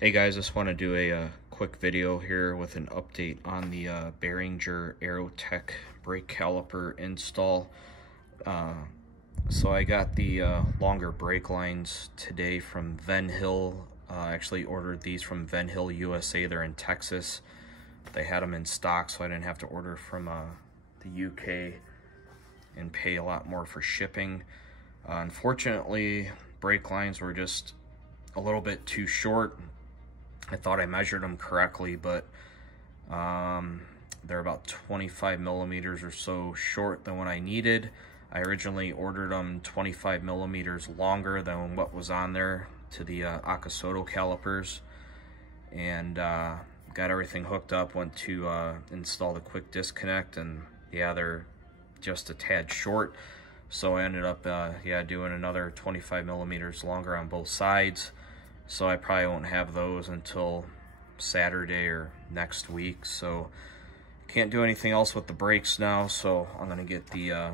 Hey guys, just want to do a quick video here with an update on the Beringer Aerotec brake caliper install. So I got the longer brake lines today from Van Hill. Actually ordered these from Van Hill, USA. They're in Texas. They had them in stock, so I didn't have to order from the UK and pay a lot more for shipping. Unfortunately, brake lines were just a little bit too short. I thought I measured them correctly, but they're about 25 millimeters or so short than what I needed. I originally ordered them 25 millimeters longer than what was on there to the Aerotec calipers, and got everything hooked up, went to install the quick disconnect, and yeah, they're just a tad short. So I ended up doing another 25 millimeters longer on both sides. So I probably won't have those until Saturday or next week. So can't do anything else with the brakes now. So I'm gonna get the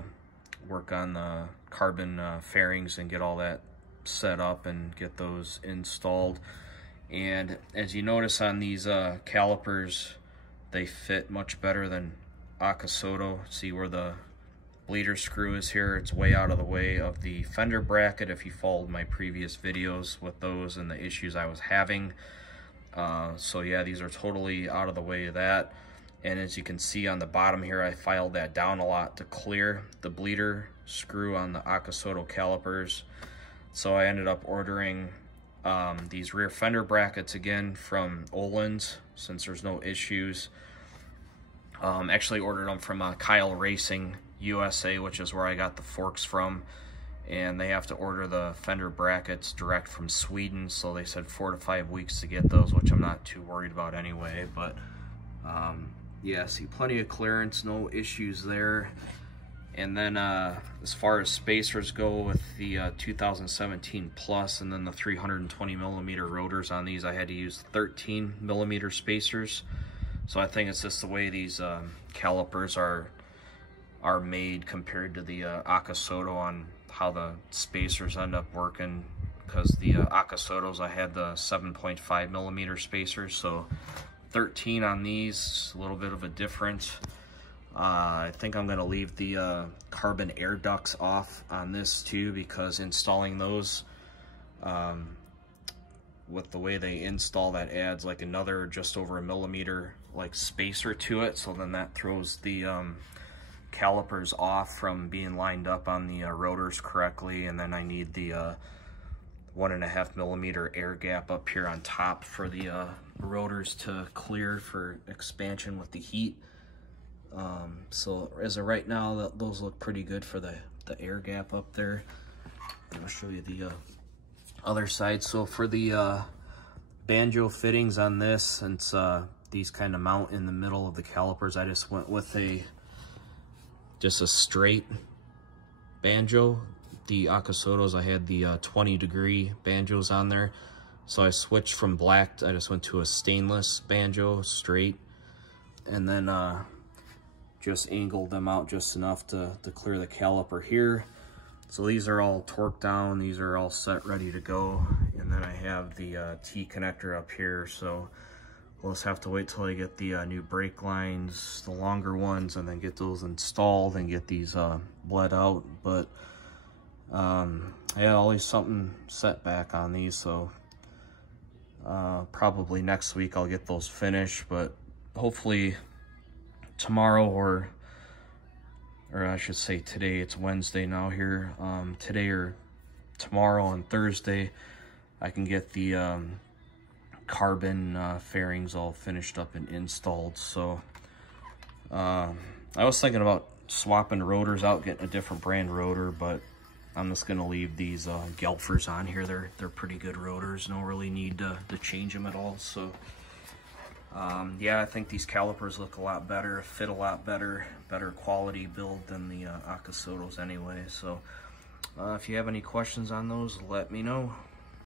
work on the carbon fairings and get all that set up and get those installed. And as you notice on these calipers, they fit much better than Aerotec. See where the bleeder screw is here? It's way out of the way of the fender bracket if you followed my previous videos with those and the issues I was having. So yeah, these are totally out of the way of that. And as you can see on the bottom here, I filed that down a lot to clear the bleeder screw on the Aerotec calipers. So I ended up ordering these rear fender brackets again from Olin's since there's no issues. Actually ordered them from Kyle Racing USA, which is where I got the forks from, and they have to order the fender brackets direct from Sweden, so they said 4 to 5 weeks to get those, which I'm not too worried about anyway. But yeah, see, plenty of clearance, no issues there. And then as far as spacers go with the 2017 Plus and then the 320 millimeter rotors on these, I had to use 13 millimeter spacers. So I think it's just the way these calipers are made compared to the Aerotec on how the spacers end up working, because the Aerotec's I had the 7.5 millimeter spacers, so 13 on these, a little bit of a difference. I think I'm going to leave the carbon air ducts off on this too, because installing those with the way they install, that adds like another just over a millimeter like spacer to it, so then that throws the calipers off from being lined up on the rotors correctly. And then I need the 1.5 millimeter air gap up here on top for the rotors to clear for expansion with the heat. So as of right now, those look pretty good for the air gap up there. I'll show you the other side. So for the banjo fittings on this, since these kind of mount in the middle of the calipers, I just went with just a straight banjo. The Aerotec's, I had the 20-degree banjos on there, so I switched from black. I just went to a stainless banjo, straight, and then just angled them out just enough to clear the caliper here. So these are all torqued down, these are all set, ready to go. And then I have the T connector up here, so we'll just have to wait till I get the new brake lines, the longer ones, and then get those installed and get these bled out. But yeah, always something set back on these, so probably next week I'll get those finished, but hopefully tomorrow, or I should say today, it's Wednesday now here, today or tomorrow and Thursday, I can get the carbon fairings all finished up and installed. So I was thinking about swapping rotors out, getting a different brand rotor, but I'm just gonna leave these Gelfers on here. They're pretty good rotors, no really need to change them at all. So yeah, I think these calipers look a lot better, fit a lot better, better quality build than the Aerotec's anyway. So if you have any questions on those, let me know.